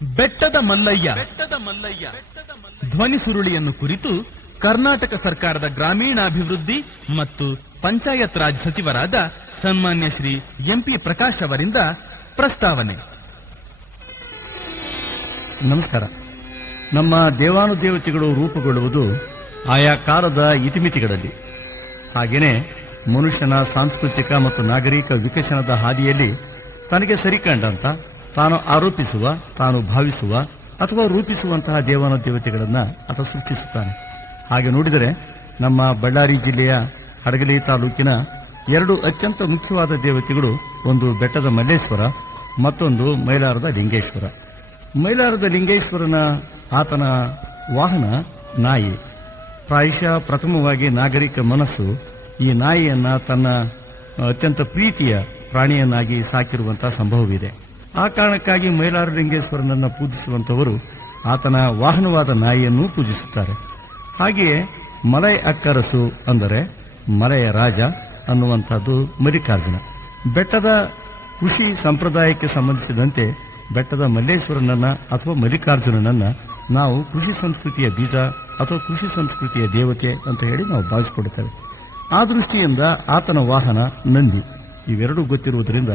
ಬೆಟ್ಟದ ಮಲ್ಲಯ್ಯ ಧ್ವನಿ ಸುರುಳಿಯನ್ನು ಕುರಿತು ಕರ್ನಾಟಕ ಸರ್ಕಾರದ ಗ್ರಾಮೀಣಾಭಿವೃದ್ಧಿ ಮತ್ತು ಪಂಚಾಯತ್ ರಾಜ್ ಸಚಿವರಾದ ಸನ್ಮಾನ್ಯ ಶ್ರೀ ಎಂಪಿ ಪ್ರಕಾಶ್ ಅವರಿಂದ ಪ್ರಸ್ತಾವನೆ. ನಮಸ್ಕಾರ. ನಮ್ಮ ದೇವಾನುದೇವತೆಗಳು ರೂಪುಗೊಳ್ಳುವುದು ಆಯಾ ಕಾಲದ ಇತಿಮಿತಿಗಳಲ್ಲಿ. ಹಾಗೆಯೇ ಮನುಷ್ಯನ ಸಾಂಸ್ಕೃತಿಕ ಮತ್ತು ನಾಗರಿಕ ವಿಕಸನದ ಹಾದಿಯಲ್ಲಿ ತನಗೆ ಸರಿಕಂಡಂತ ತಾನು ಆರೋಪಿಸುವ, ತಾನು ಭಾವಿಸುವ ಅಥವಾ ರೂಪಿಸುವಂತಹ ದೇವಾನುದೇವತೆಗಳನ್ನು ಆತ ಸೃಷ್ಟಿಸುತ್ತಾನೆ. ಹಾಗೆ ನೋಡಿದರೆ ನಮ್ಮ ಬಳ್ಳಾರಿ ಜಿಲ್ಲೆಯ ಹಡಗಲಿ ತಾಲೂಕಿನ ಎರಡು ಅತ್ಯಂತ ಮುಖ್ಯವಾದ ದೇವತೆಗಳು, ಒಂದು ಬೆಟ್ಟದ ಮಲ್ಲೇಶ್ವರ, ಮತ್ತೊಂದು ಮೈಲಾರದ ಲಿಂಗೇಶ್ವರ. ಮೈಲಾರದ ಲಿಂಗೇಶ್ವರನ ಆತನ ವಾಹನ ನಾಯಿ. ಪ್ರಾಯಶಃ ಪ್ರಥಮವಾಗಿ ನಾಗರಿಕ ಮನಸ್ಸು ಈ ನಾಯಿಯನ್ನ ತನ್ನ ಅತ್ಯಂತ ಪ್ರೀತಿಯ ಪ್ರಾಣಿಯನ್ನಾಗಿ ಸಾಕಿರುವಂತಹ ಸಂಭವವಿದೆ. ಆ ಕಾರಣಕ್ಕಾಗಿ ಮೈಲಾರ ಲಿಂಗೇಶ್ವರನನ್ನು ಪೂಜಿಸುವಂತವರು ಆತನ ವಾಹನವಾದ ನಾಯಿಯನ್ನು ಪೂಜಿಸುತ್ತಾರೆ. ಹಾಗೆಯೇ ಮಲೈ ಅಕ್ಕರಸು ಅಂದರೆ ಮಲೆಯ ರಾಜ ಅನ್ನುವಂಥದ್ದು ಮಲ್ಲಿಕಾರ್ಜುನ. ಬೆಟ್ಟದ ಕೃಷಿ ಸಂಪ್ರದಾಯಕ್ಕೆ ಸಂಬಂಧಿಸಿದಂತೆ ಬೆಟ್ಟದ ಮಲ್ಲೇಶ್ವರನನ್ನ ಅಥವಾ ಮಲ್ಲಿಕಾರ್ಜುನನನ್ನ ನಾವು ಕೃಷಿ ಸಂಸ್ಕೃತಿಯ ಬೀಜ ಅಥವಾ ಕೃಷಿ ಸಂಸ್ಕೃತಿಯ ದೇವತೆ ಅಂತ ಹೇಳಿ ನಾವು ಭಾವಿಸಿಕೊಡುತ್ತೇವೆ. ಆ ದೃಷ್ಟಿಯಿಂದ ಆತನ ವಾಹನ ನಂದಿ. ಇವೆರಡೂ ಗೊತ್ತಿರುವುದರಿಂದ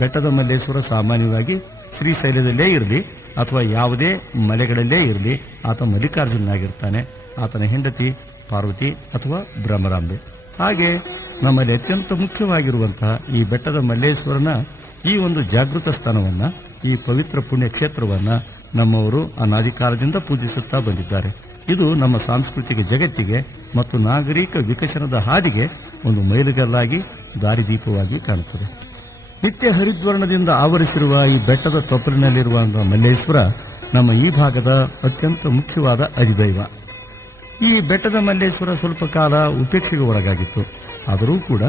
ಬೆಟ್ಟದ ಮಲ್ಲೇಶ್ವರ ಸಾಮಾನ್ಯವಾಗಿ ಶ್ರೀಶೈಲದಲ್ಲೇ ಇರಲಿ ಅಥವಾ ಯಾವುದೇ ಮಲೆಗಳಲ್ಲೇ ಇರಲಿ ಆತ ಮಲ್ಲಿಕಾರ್ಜುನಾಗಿರ್ತಾನೆ. ಆತನ ಹೆಂಡತಿ ಪಾರ್ವತಿ ಅಥವಾ ಬ್ರಹ್ಮರಾಂಬೆ. ಹಾಗೆ ನಮ್ಮಲ್ಲಿ ಅತ್ಯಂತ ಮುಖ್ಯವಾಗಿರುವಂತಹ ಈ ಬೆಟ್ಟದ ಮಲ್ಲೇಶ್ವರನ ಈ ಒಂದು ಜಾಗೃತ ಸ್ಥಾನವನ್ನ, ಈ ಪವಿತ್ರ ಪುಣ್ಯ ಕ್ಷೇತ್ರವನ್ನ ನಮ್ಮವರು ಅನಾದಿ ಕಾಲದಿಂದ ಪೂಜಿಸುತ್ತಾ ಬಂದಿದ್ದಾರೆ. ಇದು ನಮ್ಮ ಸಾಂಸ್ಕೃತಿಕ ಜಗತ್ತಿಗೆ ಮತ್ತು ನಾಗರಿಕ ವಿಕಸನದ ಹಾದಿಗೆ ಒಂದು ಮೈಲುಗಲ್ಲಾಗಿ ದಾರಿದೀಪವಾಗಿ ಕಾಣುತ್ತದೆ. ನಿತ್ಯ ಹರಿದ್ವರ್ಣದಿಂದ ಆವರಿಸಿರುವ ಈ ಬೆಟ್ಟದ ತೊಪ್ಪಲಿನಲ್ಲಿರುವ ಮಲ್ಲೇಶ್ವರ ನಮ್ಮ ಈ ಭಾಗದ ಅತ್ಯಂತ ಮುಖ್ಯವಾದ ಅಧಿದೈವ. ಈ ಬೆಟ್ಟದ ಮಲ್ಲೇಶ್ವರ ಸ್ವಲ್ಪ ಕಾಲ ಉಪೇಕ್ಷೆಗೆ ಒಳಗಾಗಿತ್ತು. ಆದರೂ ಕೂಡ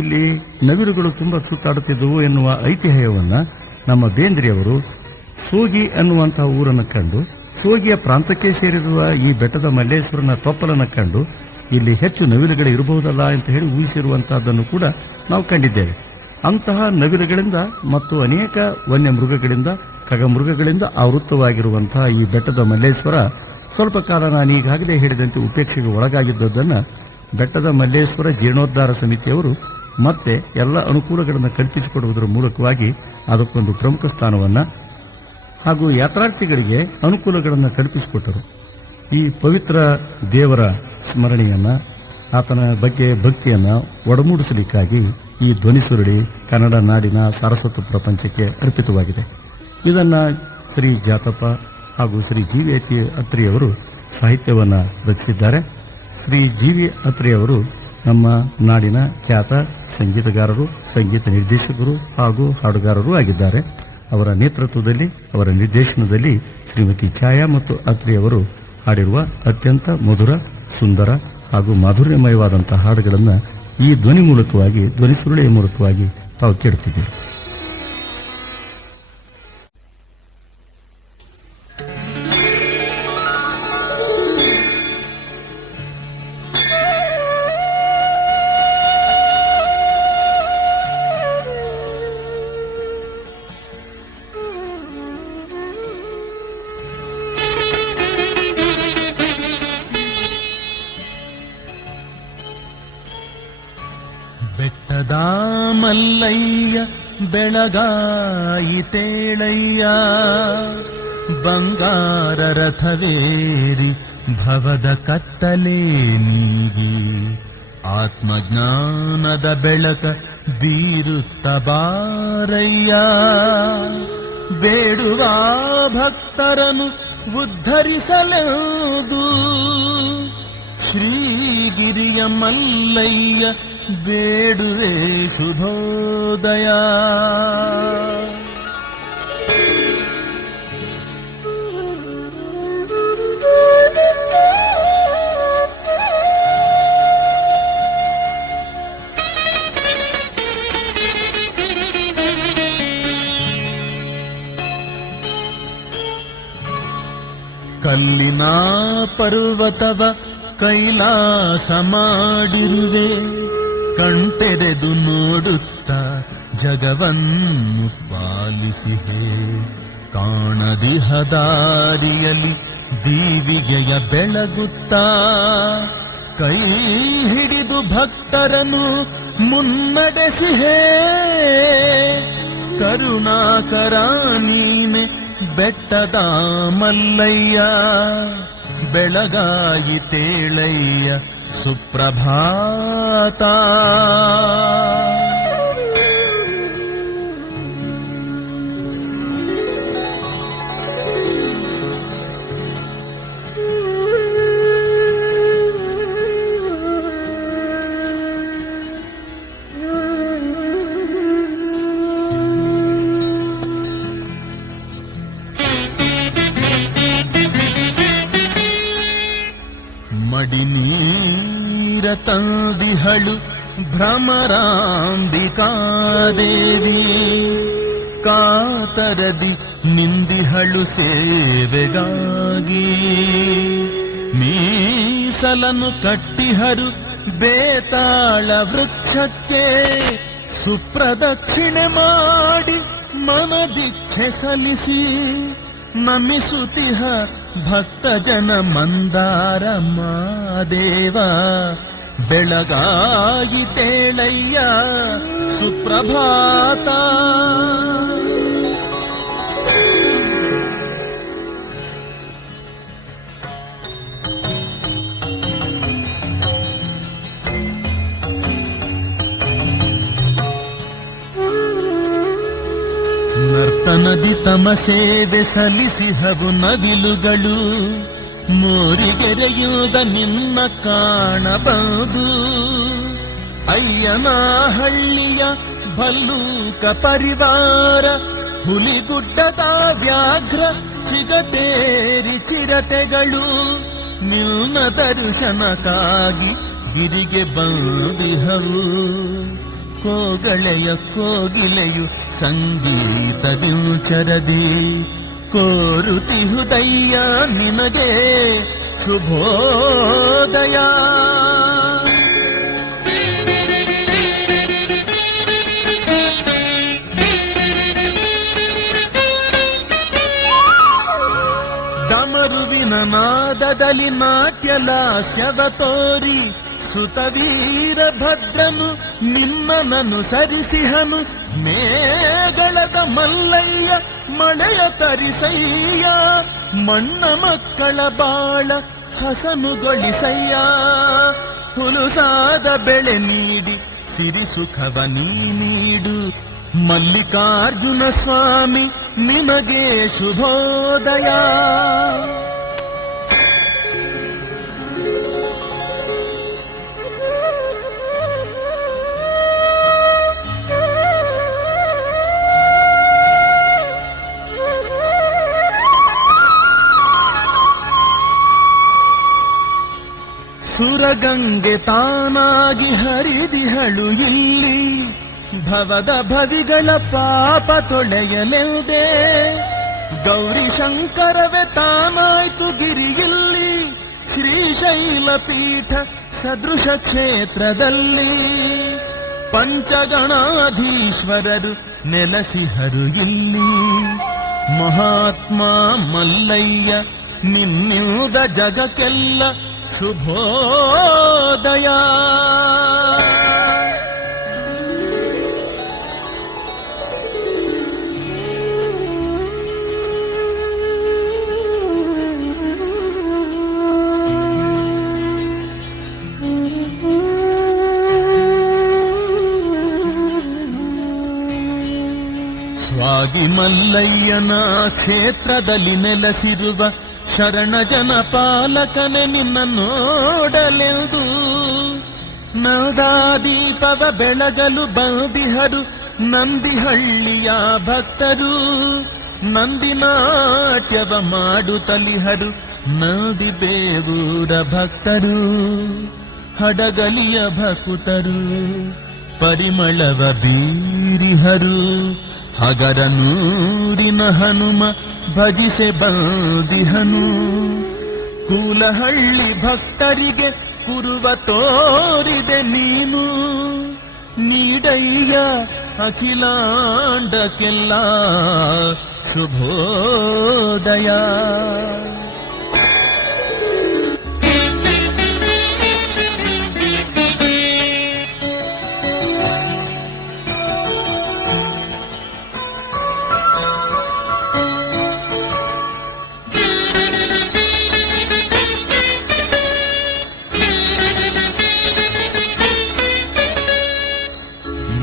ಇಲ್ಲಿ ನವಿಲುಗಳು ತುಂಬಾ ಸುತ್ತಾಡುತ್ತಿದ್ದವು ಎನ್ನುವ ಐತಿಹ್ಯವನ್ನ ನಮ್ಮ ಬೇಂದ್ರೆಯವರು ಸೋಗಿ ಅನ್ನುವಂತಹ ಊರನ್ನು ಕಂಡು, ಸೋಗಿಯ ಪ್ರಾಂತಕ್ಕೆ ಸೇರಿರುವ ಈ ಬೆಟ್ಟದ ಮಲ್ಲೇಶ್ವರನ ತೊಪ್ಪಲನ್ನು ಕಂಡು ಇಲ್ಲಿ ಹೆಚ್ಚು ನವಿಲುಗಳು ಇರಬಹುದಲ್ಲ ಅಂತ ಹೇಳಿ ಊಹಿಸಿರುವಂತಹದ್ದನ್ನು ಕೂಡ ನಾವು ಕಂಡಿದ್ದೇವೆ. ಅಂತಹ ನವಿಲುಗಳಿಂದ ಮತ್ತು ಅನೇಕ ವನ್ಯ ಮೃಗಗಳಿಂದ, ಖಗಮೃಗಗಳಿಂದ ಆವೃತ್ತವಾಗಿರುವಂತಹ ಈ ಬೆಟ್ಟದ ಮಲ್ಲೇಶ್ವರ ಸ್ವಲ್ಪ ಕಾಲ ನಾನು ಈಗಾಗಲೇ ಹೇಳಿದಂತೆ ಉಪೇಕ್ಷೆಗೆ ಒಳಗಾಗಿದ್ದನ್ನು ಬೆಟ್ಟದ ಮಲ್ಲೇಶ್ವರ ಜೀರ್ಣೋದ್ಧಾರ ಸಮಿತಿಯವರು ಮತ್ತೆ ಎಲ್ಲ ಅನುಕೂಲಗಳನ್ನು ಕಲ್ಪಿಸಿಕೊಡುವುದರ ಮೂಲಕವಾಗಿ ಅದಕ್ಕೊಂದು ಪ್ರಮುಖ ಸ್ಥಾನವನ್ನ ಹಾಗೂ ಯಾತ್ರಾರ್ಥಿಗಳಿಗೆ ಅನುಕೂಲಗಳನ್ನು ಕಲ್ಪಿಸಿಕೊಟ್ಟರು. ಈ ಪವಿತ್ರ ದೇವರ ಸ್ಮರಣೆಯನ್ನ, ಆತನ ಬಗ್ಗೆ ಭಕ್ತಿಯನ್ನ ಒಡಮೂಡಿಸಲಿಕ್ಕಾಗಿ ಈ ಧ್ವನಿ ಸುರುಳಿ ಕನ್ನಡ ನಾಡಿನ ಸಾರಸ್ವತ ಪ್ರಪಂಚಕ್ಕೆ ಅರ್ಪಿತವಾಗಿದೆ. ಇದನ್ನ ಶ್ರೀ ಜಾತಪ್ಪ ಹಾಗೂ ಶ್ರೀ ಜಿ.ವಿ. ಅತ್ರಿಯವರು ಸಾಹಿತ್ಯವನ್ನು ರಚಿಸಿದ್ದಾರೆ. ಶ್ರೀ ಜಿ.ವಿ. ಅತ್ರಿಯವರು ನಮ್ಮ ನಾಡಿನ ಖ್ಯಾತ ಸಂಗೀತಗಾರರು, ಸಂಗೀತ ನಿರ್ದೇಶಕರು ಹಾಗೂ ಹಾಡುಗಾರರು ಆಗಿದ್ದಾರೆ. ಅವರ ನೇತೃತ್ವದಲ್ಲಿ, ಅವರ ನಿರ್ದೇಶನದಲ್ಲಿ ಶ್ರೀಮತಿ ಛಾಯಾ ಮತ್ತು ಅತ್ರಿಯವರು ಹಾಡಿರುವ ಅತ್ಯಂತ ಮಧುರ, ಸುಂದರ ಹಾಗೂ ಮಾಧುರ್ಯಮಯವಾದಂತಹ ಹಾಡುಗಳನ್ನು ಈ ಧ್ವನಿ ಮೂಲಕವಾಗಿ, ಧ್ವನಿ ಸುರುಳಿಯ ಮೂಲಕವಾಗಿ ತಾವು ಕೇಳುತ್ತಿದ್ದೀರಿ. ಬೆಟ್ಟದ ಮಲ್ಲಯ್ಯ ಬೆಳಗಾಯಿತೇಳಯ್ಯ, ಬಂಗಾರ ರಥವೇರಿ ಭವದ ಕತ್ತಲೆ ನೀಗಿ, ಆತ್ಮಜ್ಞಾನದ ಬೆಳಕ ಬೀರುತ್ತ ಬಾರಯ್ಯ, ಬೇಡುವ ಭಕ್ತರನ್ನು ಉದ್ಧರಿಸಲೆಂದು ಶ್ರೀಗಿರಿಯ ಮಲ್ಲಯ್ಯ ಬೇಡುವೆ ಶುಭೋದಯ. ಕಲ್ಲಿನ ಪರ್ವತವ ಕೈಲಾಸ ಮಾಡಿರುವೆ, ಕಣ್ತೆರೆದು ನೋಡುತ್ತ ಜಗವನ್ನು ಪಾಲಿಸಿಹೆ. ಕಾಣದಿಹದಾರಿಯಲಿ ದೀವಿಗೆಯ ಬೆಳಗುತ್ತಾ ಕೈ ಹಿಡಿದು ಭಕ್ತರನ್ನು ಮುನ್ನಡೆಸಿಹೇ. ಕರುಣಾಕರ ನೀನೆ ಬೆಟ್ಟದ ಮಲ್ಲಯ್ಯ, ಬೆಳಗಾಯಿತೇಳಯ್ಯ ಸುಪ್ರಭಾತ. ಮಡಿನೀರ ತಂದಿಹಳು ಭ್ರಮರಾಂಬಿಕಾದೇವಿ, ಕಾತರದಿ ನಿಂದಿಹಳು ಸೇವೆಗಾಗಿ. ಮೀಸಲನ್ನು ಕಟ್ಟಿಹರು ಬೇತಾಳ ವೃಕ್ಷಕ್ಕೆ, ಸುಪ್ರದಕ್ಷಿಣೆ ಮಾಡಿ ಮನದಿಚ್ಛೆ ಸಲ್ಲಿಸಿ ನಮಿಸುತಿಹ ಭಕ್ತ ಜನ ಮಂದಾರ ಮಾದೇವ. ಬೆಳಗಾಯಿತೇಳಯ್ಯ ಸುಪ್ರಭಾತ. ನರ್ತನದಿ ತಮ ಸೇವೆ ಸಲ್ಲಿಸಿಹವು ನವಿಲುಗಳು, ಮೋರಿಗೆರೆಯುವುದ ನಿನ್ನ ಕಾಣಬಹುದು. ಅಯ್ಯನ ಹಳ್ಳಿಯ ಭಲ್ಲೂಕ ಪರಿವಾರ, ಹುಲಿಗುಡ್ಡದ ವ್ಯಾಘ್ರ ಚಿಗಟೇರಿ ಚಿರತೆಗಳು, ನಿನ್ನ ದರ್ಶನಕ್ಕಾಗಿ ಗಿರಿಗೆ ಬಂದಿಹವು. ಕೋಗಳೆಯ ಕೋಗಿಲೆಯು ಸಂಗೀತದಿಂಚರದಿ ಕೋರುತಿಹುದಯ್ಯ ನಿನಗೆ ಶುಭೋದಯ. ಡಮರುವಿನ ನಾದದಲ್ಲಿ ನಾಟ್ಯಲಾಸ್ಯವ ತೋರಿ ಸುತವೀರ ಭದ್ರನು ನಿನ್ನನನು ಸರಿಸಿಹನು. ಮೇಗಳದ ಮಲ್ಲಯ್ಯ ಮಳೆಯ ತರಿಸಯ್ಯ, ಮಣ್ಣ ಮಕ್ಕಳ ಬಾಳ ಹಸನುಗೊಳಿಸಯ್ಯ. ಹುಲುಸಾದ ಬೆಳೆ ನೀಡಿ ಸಿರಿ ಸುಖವ ನೀಡು. ಮಲ್ಲಿಕಾರ್ಜುನ ಸ್ವಾಮಿ ನಿಮಗೆ ಶುಭೋದಯ. ಸುರಗಂಗೆ ತಾನಾಗಿ ಹರಿದಿಹಳು ಇಲ್ಲಿ, ಭವದ ಭವಿಗಳ ಪಾಪ ತೊಳೆಯಲೆಂದೇ. ಗೌರಿ ಶಂಕರವೇ ತಾನಾಯ್ತು ಗಿರಿಯಲ್ಲಿ, ಶ್ರೀಶೈಲ ಪೀಠ ಸದೃಶ ಕ್ಷೇತ್ರದಲ್ಲಿ. ಪಂಚಗಣಾಧೀಶ್ವರರು ನೆಲಸಿಹರು ಇಲ್ಲಿ, ಮಹಾತ್ಮ ಮಲ್ಲಯ್ಯ ನಿನ್ನಿಂದ ಜಗಕ್ಕೆಲ್ಲ ಶುಭೋದಯ. ಸ್ವಾಗಿ ಮಲ್ಲಯ್ಯನ ಕ್ಷೇತ್ರದಲ್ಲಿ ನೆಲೆಸಿರುವ ಶರಣ ಜನ ಪಾಲಕನೆ ನಿನ್ನ ನೋಡಲೆಂದು. ನವದೀಪವ ಬೆಳಗಲು ಬಂದಿಹರು ನಂದಿಹಳ್ಳಿಯ ಭಕ್ತರು, ನಂದಿ ನಾಟ್ಯವ ಮಾಡುತ್ತಲಿಹರು ನಂದಿ ದೇವೂರ ಭಕ್ತರು. ಹಡಗಲಿಯ ಭಕುತರು ಪರಿಮಳವ ಬೀರಿಹರು, ಹಗರ ನೂರಿನ ಹನುಮ ಭಜಿಸೆ ಬಂದಿಹನು. ಕೂಲಹಳ್ಳಿ ಭಕ್ತರಿಗೆ ಕುರುವ ತೋರಿದೆ ನೀನು, ನೀಡಯ್ಯ ಅಖಿಲಾಂಡಕ್ಕೆಲ್ಲ ಶುಭೋದಯ.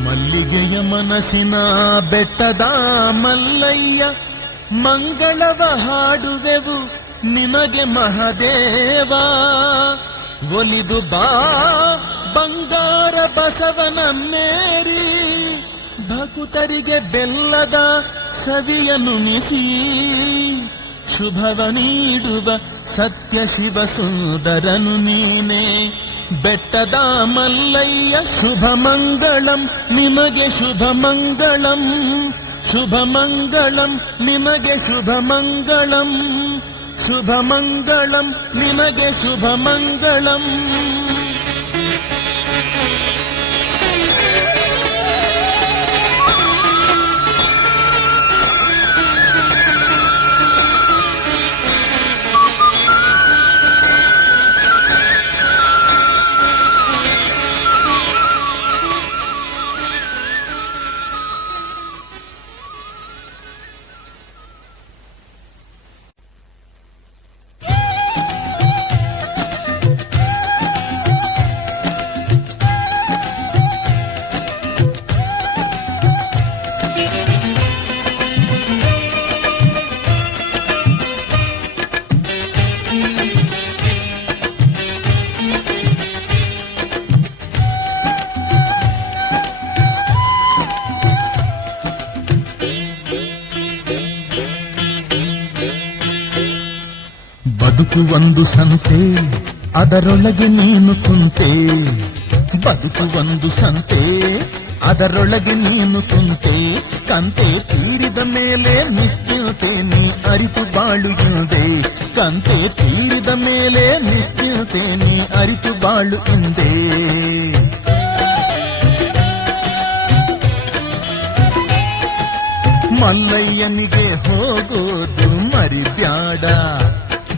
ಮಲ್ಲಿಗೆಯ ಮನಸ್ಸಿನ ಬೆಟ್ಟದ ಮಲ್ಲಯ್ಯ, ಮಂಗಳವ ಹಾಡುವೆವು ನಿನಗೆ ಮಹದೇವ. ಒಲಿದು ಬಾ ಬಂಗಾರ ಬಸವನನ್ನೇರಿ, ಭಕುತರಿಗೆ ಬೆಲ್ಲದ ಸವಿಯನುಣಿಸಿ, ಶುಭವ ನೀಡುವ ಸತ್ಯ ಶಿವ ಸುಂದರನು ನೀನೇ. ಬೆಟ್ಟದ ಮಲ್ಲಯ್ಯ ಶುಭ ಮಂಗಳಂ ನಿಮಗೆ, ಶುಭ ಮಂಗಳಂ, ಶುಭ ಮಂಗಳಂ ನಿಮಗೆ, ಶುಭ ಮಂಗಳಂ, ಶುಭ ಮಂಗಳಂ ನಿಮಗೆ, ಶುಭ ಮಂಗಳಂ. ಬದುಕು ಒಂದು ಸಂತೆ, ಅದರೊಳಗೆ ನೀನು ಕುಂತೆ. ಬದುಕು ಒಂದು ಸಂತೆ, ಅದರೊಳಗೆ ನೀನು ಕುಂತೆ. ಕಂತೆ ತೀರಿದ ಮೇಲೆ ನಿಶ್ಚಿಂತೆ ನೀ ಅರಿತು ಬಾಳು ಎಂದೆ. ಕಂತೆ ತೀರಿದ ಮೇಲೆ ನಿಶ್ಚಿಂತೆ ನೀ ಅರಿತು ಬಾಳು ಎಂದೆ. ಮಲ್ಲಯ್ಯನಿಗೆ ಹೋಗೋದು ಮರಿಬ್ಯಾಡ,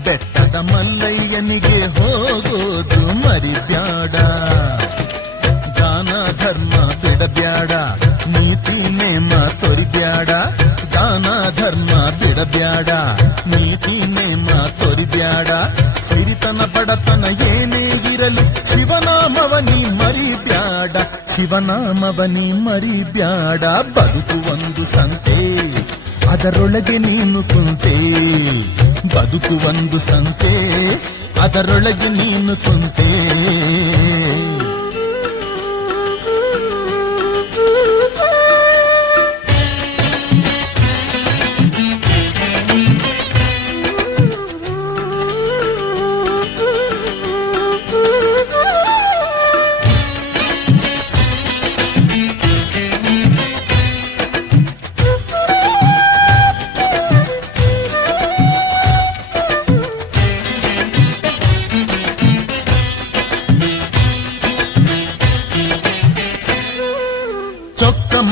ಬೆಟ್ಟದ ಮಲ್ಲಯ್ಯನಿಗೆ ಹೋಗೋದು ಮರಿಬ್ಯಾಡ. ದಾನ ಧರ್ಮ ಬಿಡಬ್ಯಾಡ, ನೀತಿ ನೇಮ ತೊರಿಬ್ಯಾಡ. ದಾನ ಧರ್ಮ ಬಿಡಬ್ಯಾಡ, ನೀತಿ ನೇಮ ತೊರಿಬ್ಯಾಡ. ಸಿರಿತನ ಬಡತನ ಏನೇ ಇರಲಿ, ಶಿವನಾಮವನಿ ಮರಿಬ್ಯಾಡ, ಶಿವನಾಮವನಿ ಮರಿಬ್ಯಾಡ. ಬದುಕು ಒಂದು ಸಂತೆ, ಅದರೊಳಗೆ ನೀನು ಕುಂತೆ. ಬದುಕು ಒಂದು ಸಂತೆ, ಅದರೊಳಗೆ ನೀನು ಕುಂತೆ.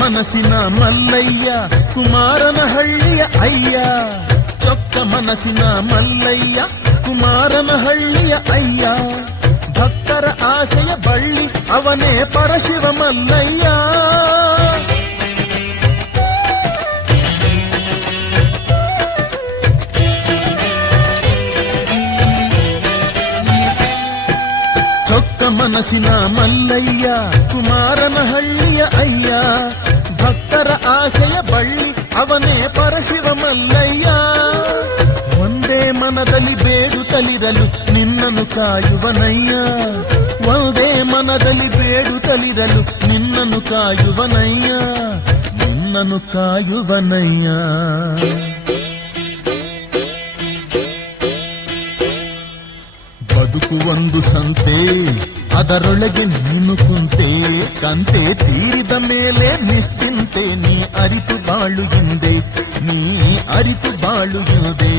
ಮನಸ್ಸಿನ ಮಲ್ಲಯ್ಯ ಕುಮಾರನ ಹಳ್ಳಿಯ ಅಯ್ಯ. ಚೊಕ್ಕ ಮನಸ್ಸಿನ ಮಲ್ಲಯ್ಯ ಕುಮಾರನ ಹಳ್ಳಿಯ ಅಯ್ಯ. ಭಕ್ತರ ಆಸೆಯ ಬಳ್ಳಿ ಅವನೇ ಪರಶಿವ ಮಲ್ಲಯ್ಯ. ಚೊಕ್ಕ ಮನಸ್ಸಿನ ಮಲ್ಲಯ್ಯ ಕುಮಾರನ ಹಳ್ಳಿಯ ಅಯ್ಯ. ಭಕ್ತರ ಆಸೆಯ ಬಳ್ಳಿ ಅವನೇ ಪರಶಿವ ಮಲ್ಲಯ್ಯ. ಒಂದೇ ಮನದಲ್ಲಿ ಬೇಡುತ್ತಲಿರಲು ನಿನ್ನನ್ನು ಕಾಯುವನಯ್ಯ. ಒಂದೇ ಮನದಲ್ಲಿ ಬೇಡುತ್ತಲಿರಲು ನಿನ್ನನ್ನು ಕಾಯುವನಯ್ಯ, ನಿನ್ನನ್ನು ಕಾಯುವನಯ್ಯ. ಬದುಕು ಒಂದು ಸಂತೆ, ಅದರೊಳಗೆ ನೀನು ಕುಂತೆ. ಕಂತೆ ತೀರಿದ ಮೇಲೆ ನಿಶ್ಚಿಂತೆ ನೀ ಅರಿತು ಬಾಳು ಎಂದೆ, ನೀ ಅರಿತು ಬಾಳು ಎಂದೆ.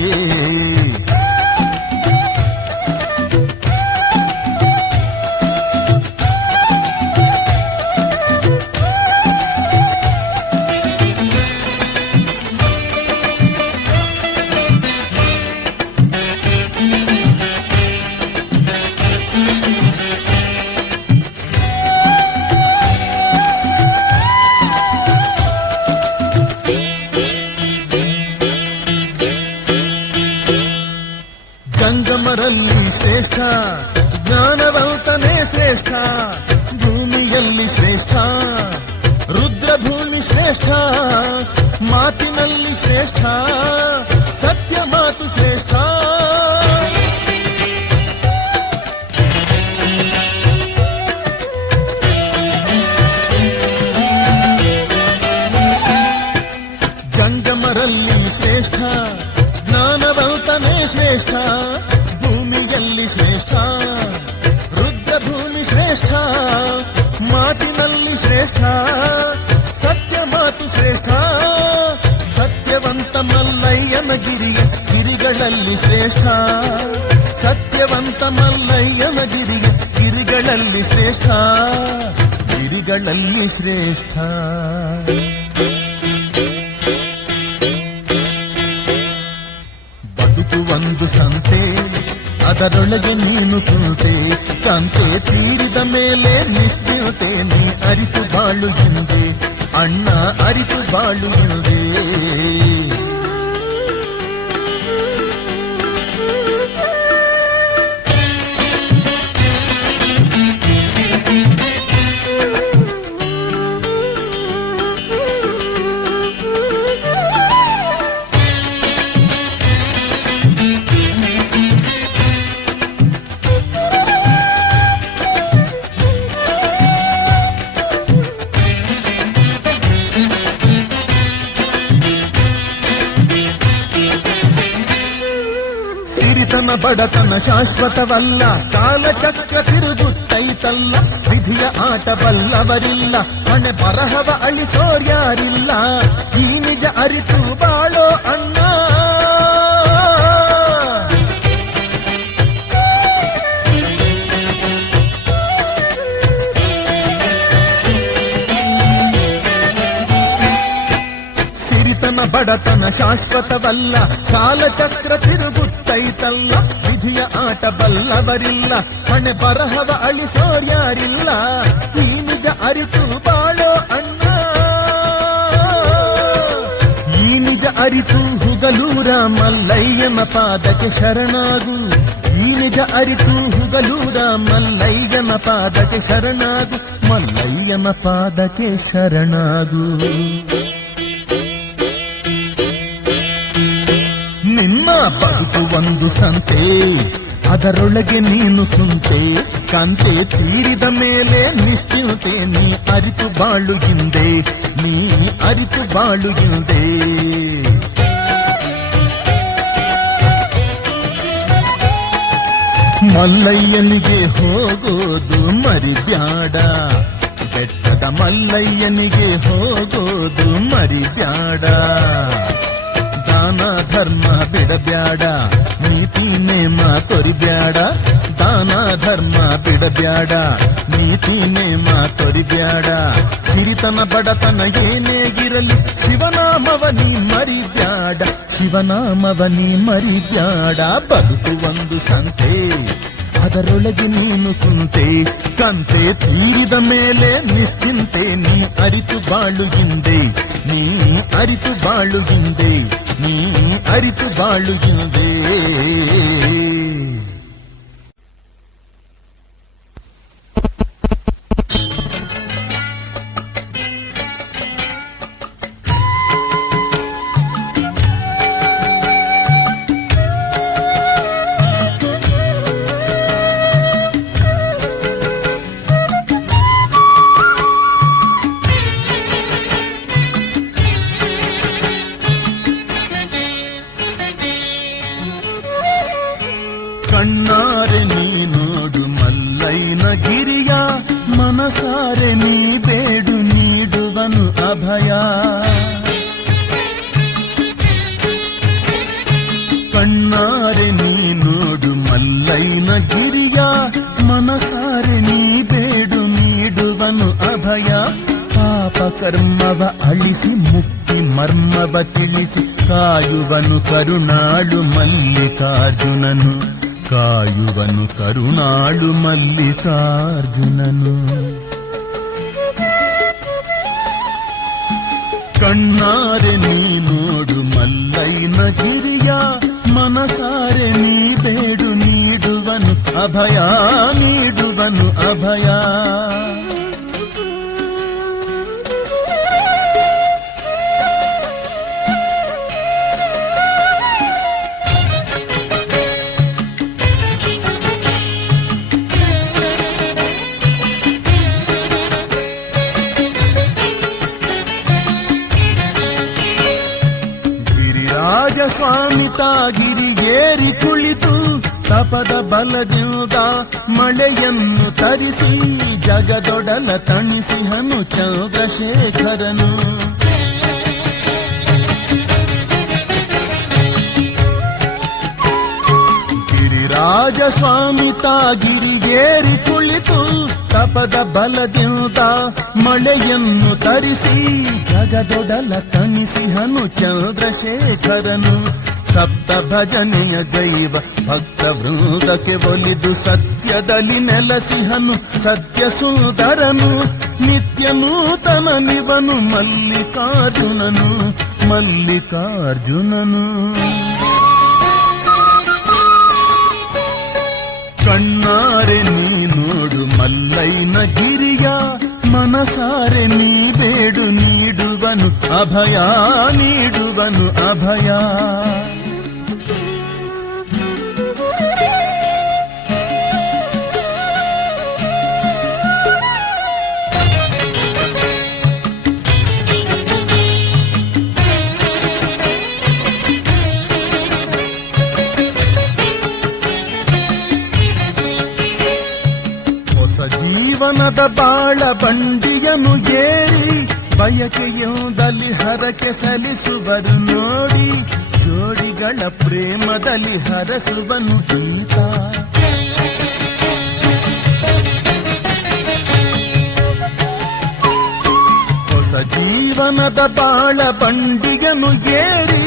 ಶ್ರೇಷ್ಠ, ಜ್ಞಾನವಂತನೇ ಶ್ರೇಷ್ಠ, ಭೂಮಿಯಲ್ಲಿ ಶ್ರೇಷ್ಠ, ರುದ್ರಭೂಮಿ ಶ್ರೇಷ್ಠ, ಮಾತಿನಲ್ಲಿ ಶ್ರೇಷ್ಠ, ಸತ್ಯ ಮಾತು ಶ್ರೇಷ್ಠ, ಸತ್ಯವಂತ ಮಲ್ಲಯ್ಯನ ಗಿರಿಯ ಗಿರಿಗಳಲ್ಲಿ ಶ್ರೇಷ್ಠ, ಸತ್ಯವಂತ ಮಲ್ಲಯ್ಯನ ಗಿರಿಯ ಗಿರಿಗಳಲ್ಲಿ ಶ್ರೇಷ್ಠ, ಗಿರಿಗಳಲ್ಲಿ ಶ್ರೇಷ್ಠ. ಬದುಕು ಒಂದು ಸಂತೆ, ಅದರೊಳಗೆ ನೀನು ಕುಂತೆ, ಕಂತೆ ತೀರಿದ ಮೇಲೆ ನಿಶ್ಚಿತೆ, ನೀ ಅರಿತು ಬಾಳು ಹಿಂದೆ ಅಣ್ಣ, ಅರಿತು ಬಾಳು ಹಿಂದೆ. ಬಡತನ ಶಾಶ್ವತವಲ್ಲ, ಕಾಲಚಕ್ರ ತಿರುಗುತ್ತೈತಲ್ಲ, ವಿಧಿಯ ಆಟ ಬಲ್ಲವರಿಲ್ಲ, ಹಣೆ ಬರಹವ ಅಳಿಸೋರ್ಯಾರಿಲ್ಲ, ಈ ನಿಜ ಅರಿತು ಬಾಳೋ ಅಣ್ಣ. ಸಿರಿತನ ಬಡತನ ಶಾಶ್ವತವಲ್ಲ, ಕಾಲಚಕ್ರ ತಿರುಗುತ್ತೈತಲ್ಲ, ವಿಧಿಯ ಆಟ ಬಲ್ಲವರಿಲ್ಲ, ಹಣೆ ಬರಹವ ಅಳಿಸೋರ್ಯಾರಿಲ್ಲ, ಈ ನಿಜ ಅರಿತು ಬಾಳೋ ಅಣ್ಣ. ಈ ನಿಜ ಅರಿತು ಹುಗಲೂರ ಮಲ್ಲಯ್ಯನ ಪಾದಕ್ಕೆ ಶರಣಾಗು, ಈ ನಿಜ ಅರಿತು ಹುಗಲೂರ ಮಲ್ಲಯ್ಯನ ಪಾದಕ್ಕೆ ಶರಣಾಗು, ಮಲ್ಲಯ್ಯನ ಪಾದಕ್ಕೆ ಶರಣಾಗು. ನಿನ್ನ ಬದುಕು ಒಂದು ಸಂತೆ, ಅದರೊಳಗೆ ನೀನು ಕುಂತೆ, ಕಂತೆ ತೀರಿದ ಮೇಲೆ ನಿಶ್ಚಿತೆ, ನೀ ಅರಿತು ಬಾಳು ಹಿಂದೆ, ನೀ ಅರಿತು ಬಾಳು ಹಿಂದೆ. ಮಲ್ಲಯ್ಯನಿಗೆ ಹೋಗೋದು ಮರಿಬ್ಯಾಡ, ಬೆಟ್ಟದ ಮಲ್ಲಯ್ಯನಿಗೆ ಹೋಗೋದು ಮರಿಬ್ಯಾಡ, ದಾನ ಧರ್ಮ ಬಿಡಬ್ಯಾಡ, ನೀತಿ ನೇಮ ತೊರಿಬ್ಯಾಡ, ದಾನ ಧರ್ಮ ಬಿಡಬ್ಯಾಡ, ನೀತಿ ನೇಮ ತೊರಿಬ್ಯಾಡ, ಸಿರಿತನ ಬಡತನ ಏನೇಗಿರಲಿ, ಶಿವನಾಮವ ನೀ ಮರಿಬ್ಯಾಡ, ಶಿವನಾಮವ ನೀ ಮರಿಬ್ಯಾಡ. ಬದುಕು ಒಂದು ಸಂತೆ, ಅದರೊಳಗೆ ನೀನು ಕುಂತೆ, ಕಂತೆ ತೀರಿದ ಮೇಲೆ ನಿಶ್ಚಿಂತೆ, ನೀ ಅರಿತು ಬಾಳು ಹಿಂದೆ, ನೀ ಅರಿತು ಬಾಳು ಹಿಂದೆ, ನೀ ಅರಿತು ಬಾಳು ಹಿಂದೆ. ಕಣ್ಣಾರೆ ನೀ ನೋಡು ಮಲ್ಲಯ್ಯನ ಗಿರಿಯ, ಮನಸಾರೆ ನೀ ಬೇಡು ನೀಡುವನು ಅಭಯ. ಕಣ್ಣಾರೆ ನೀ ನೋಡು ಮಲ್ಲಯ್ಯನ ಗಿರಿಯ, ಮನಸಾರೆ ನೀ ಬೇಡು ನೀಡುವನು ಅಭಯ. ಪಾಪ ಕರ್ಮವ ಅಳಿಸಿ ಮುಕ್ತಿ ಮರ್ಮವ ತಿಳಿಸಿ, ಕಾಯುವನು ಕರುಣಾಳು ಮಲ್ಲಿಕಾರ್ಜುನನು, ಕಾಯುವನು ಕರುಣಾಳು ಮಲ್ಲಿಕಾರ್ಜುನನು. ಕಣ್ಣಾರೆ ನೀ ನೋಡು ಮಲ್ಲಯ್ಯನ ಗಿರಿಯ, ಮನಸಾರೆ ನೀ ಬೇಡು ನೀಡುವನು ಅಭಯ, ನೀಡುವನು ಅಭಯ. ಗಿರಿರಾಜ ಸ್ವಾಮಿ ತಾಗಿರಿಗೇರಿ ಕುಳಿತು ತಪದ ಬಲದಿಂದ ಮಳೆಯನ್ನು ತರಿಸಿ ಜಗದೊಡಲ ತಣಿಸಿಹನು ಚಂದ್ರಶೇಖರನು. ಗಿರಿರಾಜ ಸ್ವಾಮಿ ತಾಗಿರಿಗೇರಿ ಕುಳಿತು ತಪದ ಬಲದಿಂದ ಮಳೆಯನ್ನು ತರಿಸಿ ಜಗದೊಡಲ ತಣಿಸಿಹನು ಚಂದ್ರಶೇಖರನು. ಸಪ್ತ ಭಜನೆಯ ಗೈವ ಭಕ್ತ ವೃಂದಕ್ಕೆ ಒಲಿದು ಸತ್ಯದಲ್ಲಿ ನೆಲಸಿಹನು ಸತ್ಯ ಸುಂದರನು. ನಿತ್ಯ ನೂತನ ನಿವನು ಮಲ್ಲಿಕಾರ್ಜುನನು ಮಲ್ಲಿಕಾರ್ಜುನನು. ಕಣ್ಣಾರೆ ನೀ ನೋಡು ಮಲ್ಲೈನ ಗಿರಿಯ, ಮನಸಾರೆ ನೀ ಬೇಡು ನೀಡುವನು ಅಭಯ ನೀಡುವನು ಅಭಯ. ಜೀವನದ ಬಾಳ ಬಂಡಿಯನು ಏರಿ ಬಯಕೆಯೋದಲ್ಲಿ ಹರಕೆ ಸಲ್ಲಿಸುವರು ನೋಡಿ, ಜೋಡಿಗಳ ಪ್ರೇಮದಲ್ಲಿ ಹರಸುವನು ಈತ. ಹೊಸ ಜೀವನದ ಬಾಳ ಬಂಡಿಯನು ಏರಿ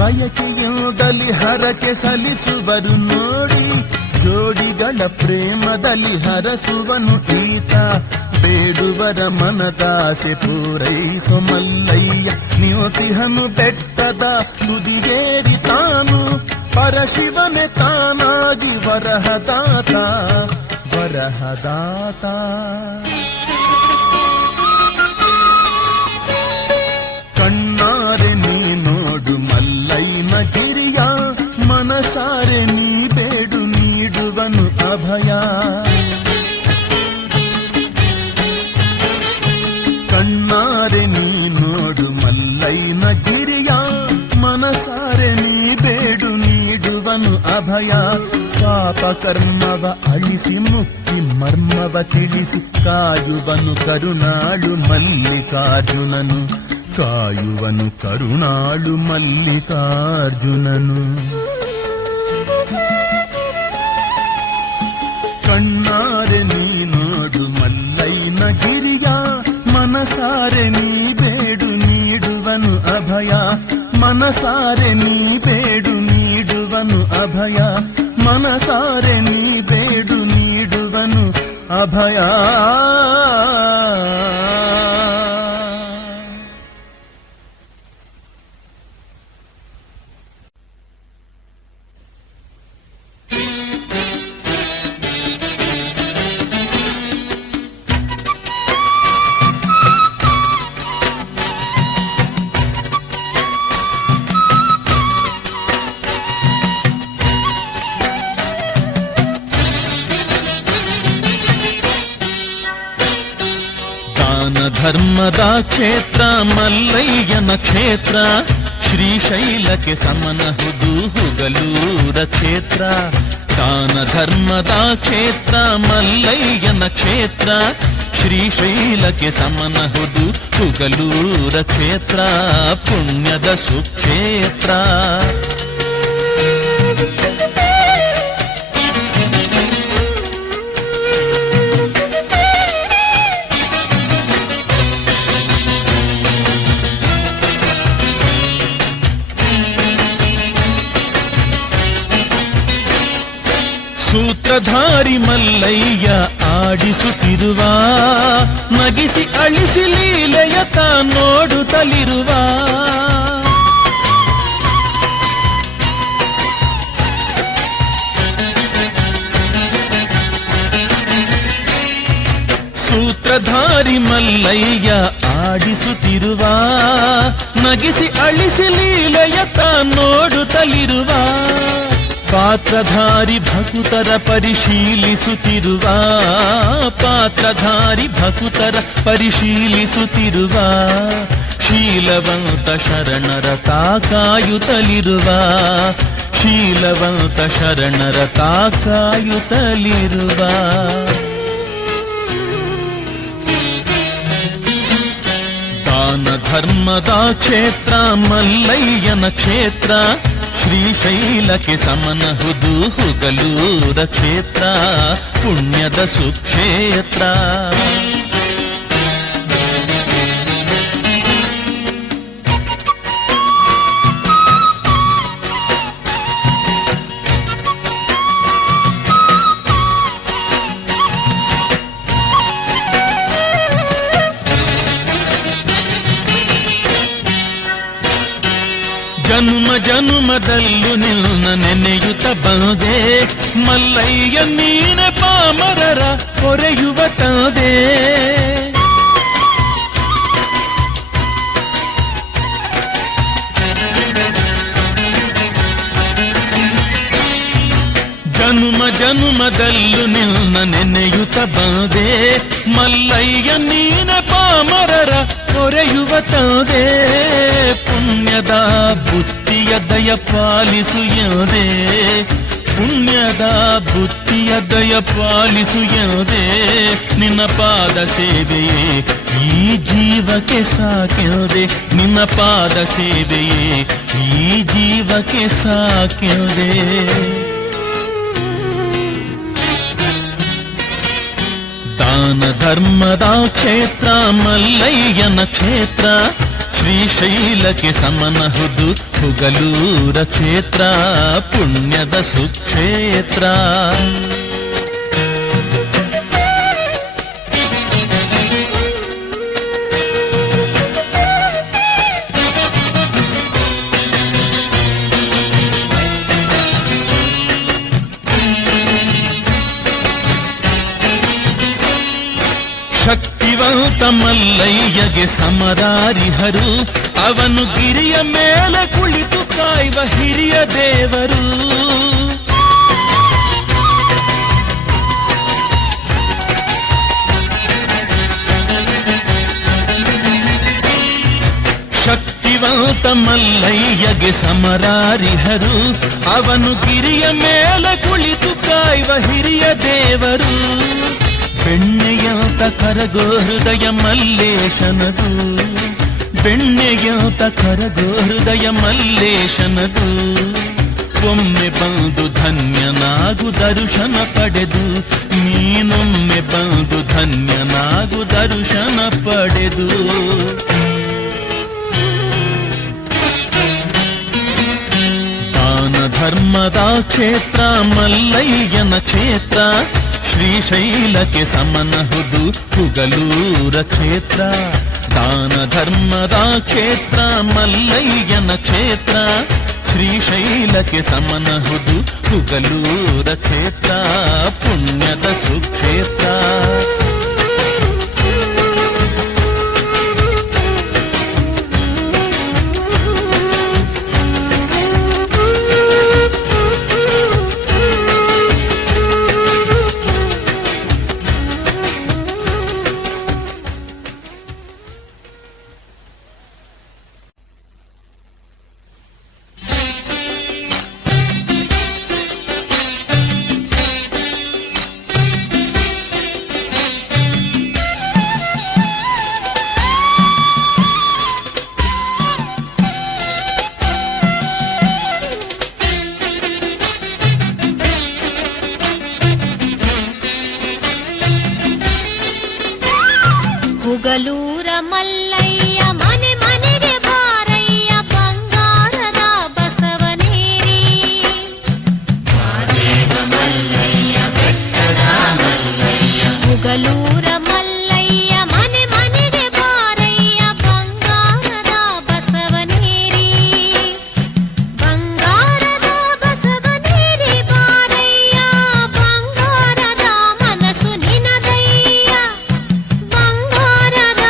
ಬಯಕೆಯೋದಲ್ಲಿ ಹರಕೆ ಸಲ್ಲಿಸುವರು ನೋಡಿ, ಜೋಡಿಗಳ ಪ್ರೇಮದಲ್ಲಿ ಹರಸುವನು ಈತ. ಬೇಡುವರ ಮನದಾಸೆ ಪೂರೈಸು ಮಲ್ಲಯ್ಯ, ನಿಯೋತಿಹನು ಬೆಟ್ಟದ ತುದಿಗೇರಿ ತಾನು. ಪರಶಿವನೆ ತಾನಾಗಿ ವರಹದಾತ ವರಹದಾತ. ಕಣ್ಣಾರೆ ನೀ ನೋಡು ಮಲ್ಲಯ್ಯನ ಗಿರಿಯ, ಮನಸಾರೆ ನೀ ಬೇಡು ನೀಡುವನು ಅಭಯ. ಕಣ್ಣಾರೆ ನೀ ನೋಡು ಮಲ್ಲಯ್ಯನ ಗಿರಿಯ, ಮನಸಾರೆ ನೀ ಬೇಡು ನೀಡುವನು ಅಭಯ. ಪಾಪ ಕರ್ಮವ ಅಳಿಸಿ ಮುಕ್ತಿ ಮರ್ಮವ ತಿಳಿಸಿ ಕಾಯುವನು ಕರುಣಾಳು ಮಲ್ಲಿಕಾರ್ಜುನನು, ಕಾಯುವನು ಕರುಣಾಳು ಮಲ್ಲಿಕಾರ್ಜುನನು. ಕಣ್ಣಾರೆ ನೀ ನೋಡು ಮಲ್ಲಯ್ಯನ ಗಿರಿಯ, ಮನಸಾರೆ ನೀ ಬೇಡು ನೀಡುವನು ಅಭಯ. ಮನಸಾರೆ ನೀ ಬೇಡು ನೀಡುವನು ಅಭಯ. ಮನಸಾರೆ ನೀ ಬೇಡು ನೀಡುವನು ಅಭಯ. ಧರ್ಮದ ಕ್ಷೇತ್ರ ಮಲ್ಲಯ್ಯನ ಕ್ಷೇತ್ರ, ಶ್ರೀಶೈಲಕ್ಕೆ ಸಮನಹುದು ಹುಗಲೂರ ಕ್ಷೇತ್ರ. ದಾನ ಧರ್ಮದ ಕ್ಷೇತ್ರ ಮಲ್ಲಯ್ಯನ ಕ್ಷೇತ್ರ, ಶ್ರೀಶೈಲಕ್ಕೆ ಸಮನಹುದು ಹುಗಲೂರ ಕ್ಷೇತ್ರ. ಪುಣ್ಯದ ಸುಕ್ಷೇತ್ರ. ಸೂತ್ರಧಾರಿ ಮಲ್ಲಯ್ಯ ಆಡಿಸುತ್ತಿರುವ, ನಗಿಸಿ ಅಳಿಸಿ ಲೀಲೆಯ ತಾ ನೋಡುತ್ತಲಿರುವ. ಸೂತ್ರಧಾರಿ ಮಲ್ಲಯ್ಯ ಆಡಿಸುತ್ತಿರುವ, ನಗಿಸಿ ಅಳಿಸಿ ಲೀಲೆಯ ತಾ ನೋಡುತ್ತಲಿರುವ. ಪಾತ್ರಧಾರಿ ಭಕುತರ ಪರಿಶೀಲಿಸುತ್ತಿರುವ ಪಾತ್ರಧಾರಿ ಭಕುತರ ಪರಿಶೀಲಿಸುತ್ತಿರುವ ಶೀಲವಂತ ಶರಣರ ತಾಕಾಯುತ್ತಲಿರುವ ಶೀಲವಂತ ಶರಣರ ತಾಕಾಯುತ್ತಲಿರುವ ದಾನ ಧರ್ಮದ ಕ್ಷೇತ್ರ ಮಲ್ಲಯ್ಯನ ಕ್ಷೇತ್ರ ಶ್ರೀಶೈಲಕ್ಕೆ ಸಮನಹುದು ಹುಗಲೂರ ಕ್ಷೇತ್ರ ಪುಣ್ಯದ ಸುಕ್ಷೇತ್ರ ಜನುಮ ಜನುಮದಲ್ಲೂ ನಿನ್ನ ನೆನೆಯುತ್ತ ಬಂದೆ ಮಲ್ಲಯ್ಯ ನೀನೆ ಪಾಮರರ ಕೊರೆಯುವ ತಂದೆ ಜನುಮ ಜನುಮದಲ್ಲೂ ನಿನ್ನ ನೆನೆಯುತ್ತ ಬಂದೆ ಮಲ್ಲಯ್ಯ ನೀನೆ ಪಾಮರರ ಕೊರೆಯುವ ತಂದೆ ಪುಣ್ಯದ ಬುತ್ತಿಯ ದಯ ಪಾಲಿಸು ಎಂದೆ ಪುಣ್ಯದ ಬುತ್ತಿಯ ದಯ ಪಾಲಿಸು ಎಂದೆ ನಿನ್ನ ಪಾದ ಸೇವೆಯೇ ಈ ಜೀವಕ್ಕೆ ಸಾಕ್ಯದೆ ನಿನ್ನ ಪಾದ ಸೇವೆಯೇ ಈ ಜೀವಕ್ಕೆ ಸಾಕ್ಯದೆ ದಾನ ಧರ್ಮದ ಕ್ಷೇತ್ರ ಮಲ್ಲಯ್ಯನ ಕ್ಷೇತ್ರ ಶ್ರೀಶೈಲಕ್ಕೆ ಸಮನಹುದು ಹುಗಲೂರ ಕ್ಷೇತ್ರ ಪುಣ್ಯದ ಸುಕ್ಷೇತ್ರ ಶಕ್ತಿವಂತ ಮಲ್ಲಯ್ಯಗೆ ಸಮರಾರಿಹರು ಅವನು ಗಿರಿಯ ಮೇಲೆ ಕುಳಿತು ಕಾಯುವ ಹಿರಿಯ ದೇವರು ಶಕ್ತಿವಂತ ಮಲ್ಲಯ್ಯಗೆ ಸಮರಾರಿಹರು ಅವನು ಗಿರಿಯ ಮೇಲೆ ಕುಳಿತು ಕಾಯುವ ಹಿರಿಯ ದೇವರು ಬೆಣ್ಣೆಯಂತ ಕರಗೋ ಹೃದಯ ಮಲ್ಲೇಶನದು ಬೆಣ್ಣೆಯಂತ ಕರಗೋ ಹೃದಯ ಮಲ್ಲೇಶನದು ಒಮ್ಮೆ ಬಂದು ಧನ್ಯನಾಗು ದರ್ಶನ ಪಡೆದು ನೀನೊಮ್ಮೆ ಬಂದು ಧನ್ಯನಾಗು ದರ್ಶನ ಪಡೆದು ದಾನ ಧರ್ಮದ ಕ್ಷೇತ್ರ ಮಲ್ಲಯ್ಯನ ಕ್ಷೇತ್ರ ಶ್ರೀಶೈಲಕ್ಕೆ ಸಮನಹುದು ಹುಗಲೂರ ಕ್ಷೇತ್ರ ದಾನ ಧರ್ಮದ ಕ್ಷೇತ್ರ ಮಲ್ಲಯ್ಯನ ಕ್ಷೇತ್ರ ಶ್ರೀಶೈಲಕ್ಕೆ ಸಮನಹುದು ಹುಗಲೂರ ಕ್ಷೇತ್ರ ಪುಣ್ಯದ ಸುಕ್ಷೇತ್ರ ಹುಗಲೂರ ಮಲ್ಲಯ್ಯ ಮನೆ ಮನೆಗೆ ಬಾರಯ್ಯ ಬಂಗಾರದ ಬಸವನೇರಿ ಹುಗಲೂರ ಮಲ್ಲಯ್ಯ ಮನೆ ಮನೆಗೆ ಬಾರಯ್ಯ ಬಂಗಾರದ ಬಸವನೇರಿ ಬಂಗಾರದ ಬಸವನೇರಿ ಬಾರಯ್ಯ ಬಂಗಾರದ ಮನಸ್ಸು ನಿನದಯ್ಯ ಬಂಗಾರದ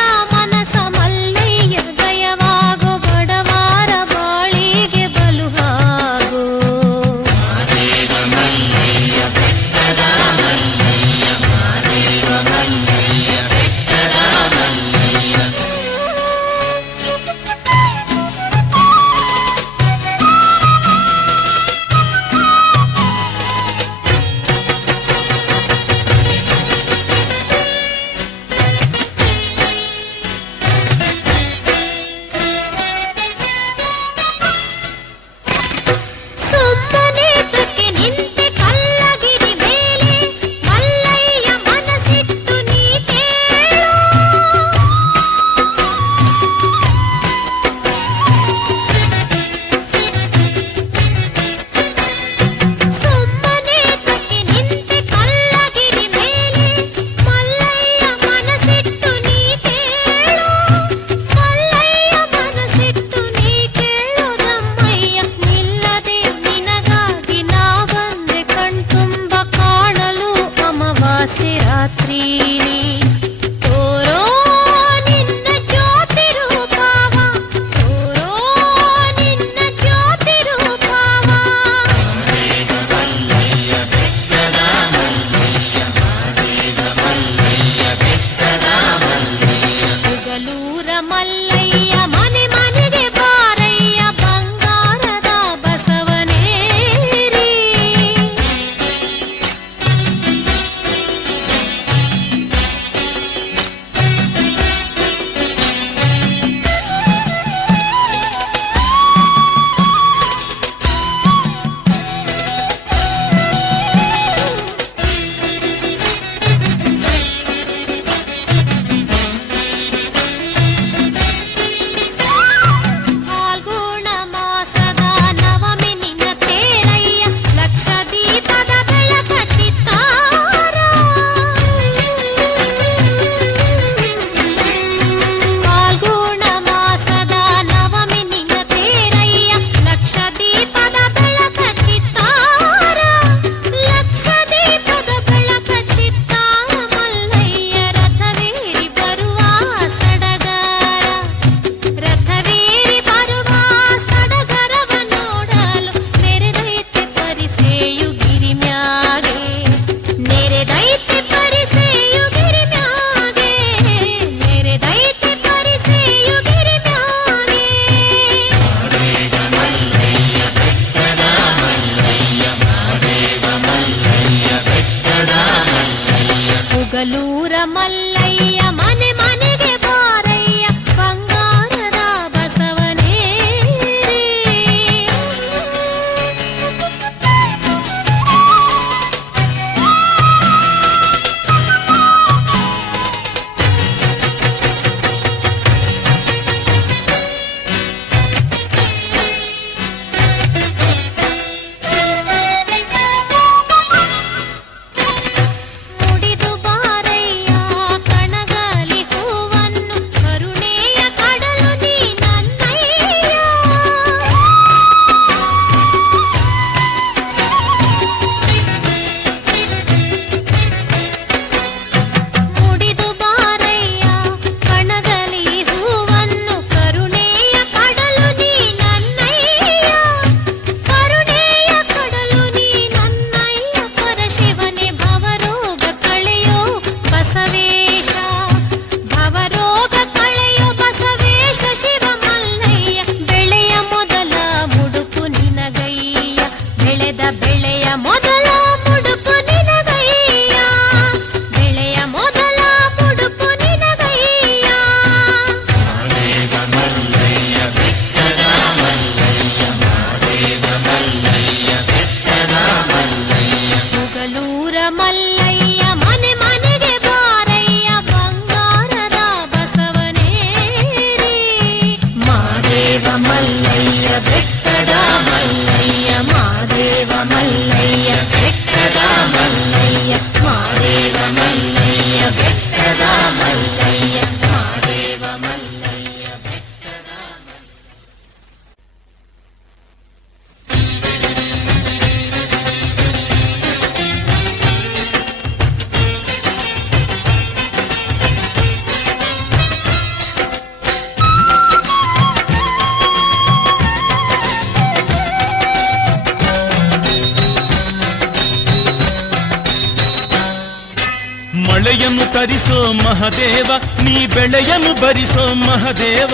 ಮಳೆಯನ್ನು ತರಿಸೋ ಮಹದೇವ ನೀ ಬೆಳೆಯನ್ನು ಬರಿಸೋ ಮಹದೇವ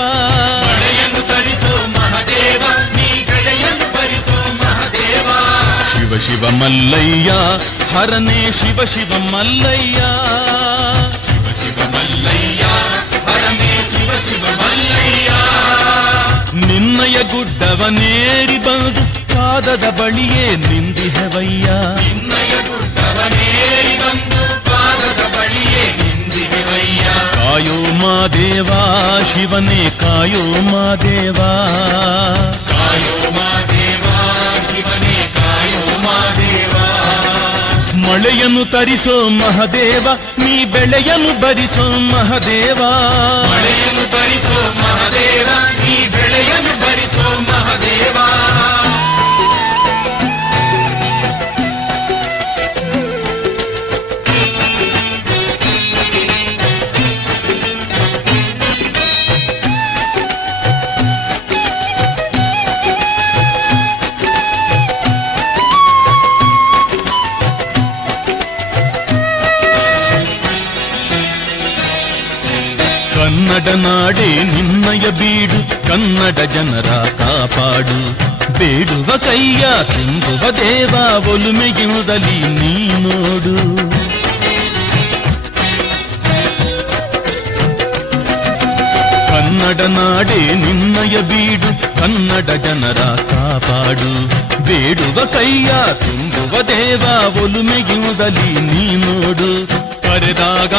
ಮಳೆಯನ್ನು ತರಿಸೋ ಮಹದೇವ ನೀ ಬೆಳೆಯನ್ನು ಬರಿಸೋ ಮಹದೇವ ಶಿವ ಶಿವ ಮಲ್ಲಯ್ಯ ಹರನೇ ಶಿವ ಶಿವ ಮಲ್ಲಯ್ಯ ಶಿವ ಶಿವ ಮಲ್ಲಯ್ಯ ಹರನೇ ಶಿವ ಶಿವ ಮಲ್ಲಯ್ಯ ನಿನ್ನಯ ಗುಡ್ಡವನೇರಿ ಬಂದು ಪಾದದ ಬಳಿಯೇ ನಿಂದಿಹವಯ್ಯ ನಿನ್ನಯ ಗುಡ್ಡವನೇರಿ ಬಂದು ಪಾದದ ಬಳಿಯೇ ನಿಂದಿಹವಯ್ಯ ಕಾಯೋ ಮಾದೇವ ಶಿವನೇ ಕಾಯೋ ಮಾದೇವ ಕಾಯೋ ಮಾದೇವ ಶಿವನೇ ಕಾಯೋ ಮಾದೇವ ಮಳೆಯನ್ನು ತರಿಸೋ ಮಹದೇವ ನೀ ಬೆಳೆಯನ್ನು ಬರಿಸೋ ಮಹದೇವ ಮಳೆಯನ್ನು ತರಿಸೋ ಮಹದೇವ ನೀ ಬೆಳೆಯನ್ನು ಬರಿಸೋ ಮಹದೇವ ಕನ್ನಡ ನಾಡೇ ನಿನ್ನಯ ಬೀಡು ಕನ್ನಡ ಜನರ ಕಾಪಾಡು ಬೇಡುವ ಕೈಯ ತುಂಬುವ ದೇವ ಒಲುಮೆಗಿರುವುದಲಿ ನೀ ನೋಡು ಕನ್ನಡ ನಾಡೇ ನಿನ್ನಯ ಬೀಡು ಕನ್ನಡ ಜನರ ಕಾಪಾಡು ಬೇಡುವ ಕೈಯ ತುಂಬುವ ದೇವ ಒಲುಮೆಗಿರುವುದಲಿ ನೀ ನೋಡು ಕರೆದಾಗ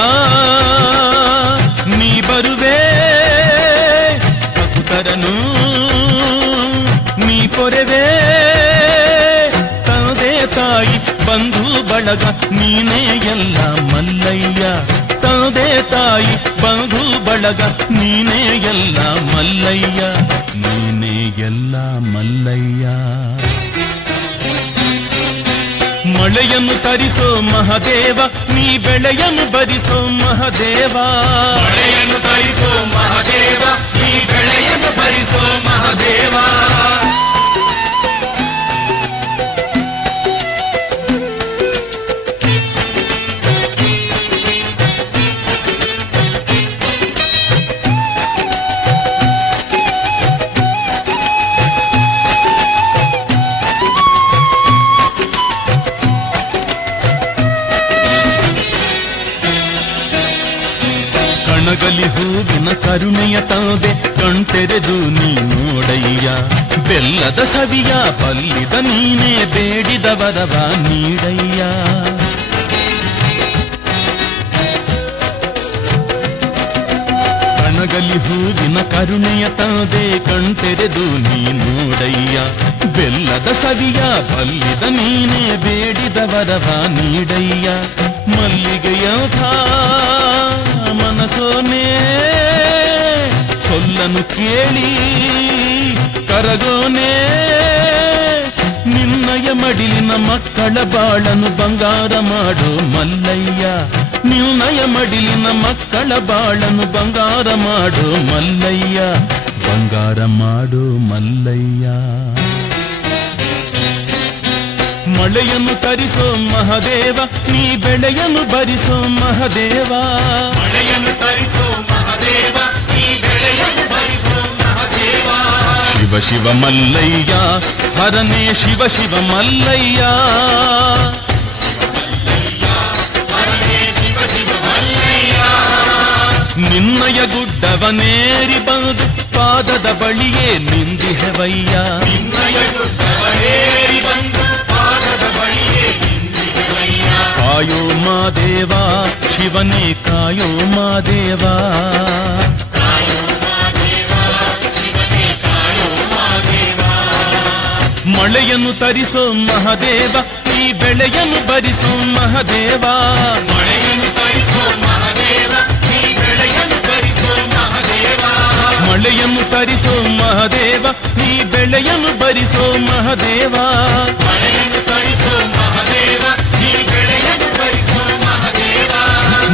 ನೀ ಬರುವೆ ಭಕ್ತರನು ನೀ ಪೊರೆವೆ ತಂದೆ ತಾಯಿ ಬಂಧು ಬಳಗ ನೀನೇ ಎಲ್ಲ ಮಲ್ಲಯ್ಯ ತಂದೆ ತಾಯಿ ಬಂಧು ಬಳಗ ನೀನೇ ಎಲ್ಲ ಮಲ್ಲಯ್ಯ ನೀನೇ ಎಲ್ಲ ಮಲ್ಲಯ್ಯ ಮಳೆಯನ್ನು ತರಿಸೋ ಮಹದೇವ ನೀ ಬೆಳೆಯನ್ನು ಬರಿಸೋ ಮಹದೇವ ಮಳೆಯನ್ನು ತರಿಸೋ ಮಹದೇವ ನೀ ಬೆಳೆಯನ್ನು ಬರಿಸೋ ಮಹದೇವ ಕಣಗಲಿ ಹೂವಿನ ಕರುಣೆಯ ತಾವೆ ಕಣ್ತೆರೆದು ನೀ ನೋಡಯ್ಯ ಬೆಲ್ಲದ ಸವಿಯ ಬಲ್ಲಿದ ನೀನೇ ಬೇಡಿದ ವರವ ನೀಡಯ್ಯ ಕಣಗಲಿ ಹೂವಿನ ಕರುಣೆಯ ತಾವೆ ಕಣ್ತೆರೆದು ನೀ ನೋಡಯ್ಯ ಬೆಲ್ಲದ ಸವಿಯ ಬಲ್ಲಿದ ನೀನೇ ಬೇಡಿದ ವರವ ನೀಡಯ್ಯ ಮಲ್ಲಿಗೆಯ ಮನಸೋನೇ ಸೊಲ್ಲನು ಕೇಳಿ ಕರಗೋನೇ ನಿನ್ನಯ ಮಡಿಲಿನ ಮಕ್ಕಳ ಬಾಳನು ಬಂಗಾರ ಮಾಡೋ ಮಲ್ಲಯ್ಯ ನಿನ್ನಯ ಮಡಿಲಿನ ಮಕ್ಕಳ ಬಾಳನು ಬಂಗಾರ ಮಾಡೋ ಮಲ್ಲಯ್ಯ ಬಂಗಾರ ಮಾಡೋ ಮಲ್ಲಯ್ಯ ಮಳೆಯನ್ನು ತರಿಸೋ ಮಹದೇವ ನೀ ಬೆಳೆಯನ್ನು ಬರಿಸೋ ಮಹದೇವ ಮಳೆಯನ್ನು ತರಿಸೋ ಮಹದೇವ ನೀ ಬೆಳೆಯನ್ನು ಬರಿಸೋ ಮಹದೇವ ಶಿವ ಶಿವ ಮಲ್ಲಯ್ಯ ಹರನೇ ಶಿವ ಶಿವ ಮಲ್ಲಯ್ಯ ನಿನ್ನಯ ಗುಡ್ಡವನೇರಿ ಬಂದು ಪಾದದ ಬಳಿಯೇ ನಿಂದಿಹವಯ್ಯ ನಿನ್ನಯ ಗುಡ್ಡವನೇರಿ ಬಂದು ಪಾದದ ಬಳಿಯೇ ನಿಂದಿಹವಯ್ಯ ಕಾಯೋ ಮಾದೇವ ಶಿವನೇ ಕಾಯೋ ಮಾದೇವ ಮಳೆಯನ್ನು ತರಿಸೋ ಮಹದೇವ ಈ ಬೆಳೆಯನ್ನು ಬರಿಸೋ ಮಹದೇವ ಮಳೆಯನ್ನು ತರಿಸೋ ಮಹದೇವ ಈ ಬೆಳೆಯನ್ನು ಬರಿಸೋ ಮಹದೇವ ಮಳೆಯನ್ನು ತರಿಸೋ ಮಹದೇವ ಈ ಬೆಳೆಯನ್ನು ಬರಿಸೋ ಮಹದೇವ ಮಳೆಯನ್ನು ತರಿಸೋ ಮಹದೇವ ಈ ಬೆಳೆಯನ್ನು ಬರಿಸೋ ಮಹದೇವ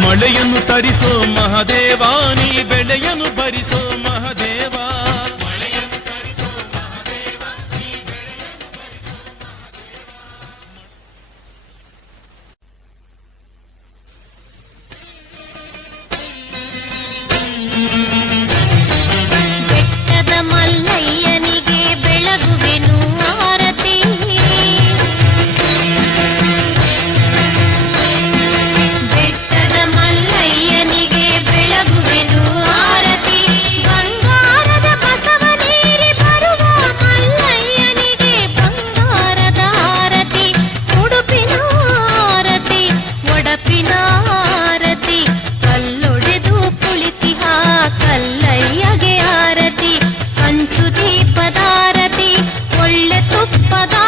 ಮಳೆಯನ್ನು ತರಿಸೋ ಮಹದೇವ ನೀ ಬೆಳೆಯನ್ನು ಬರಿಸೋ ಮಹದೇವ ತುಪ್ಪದ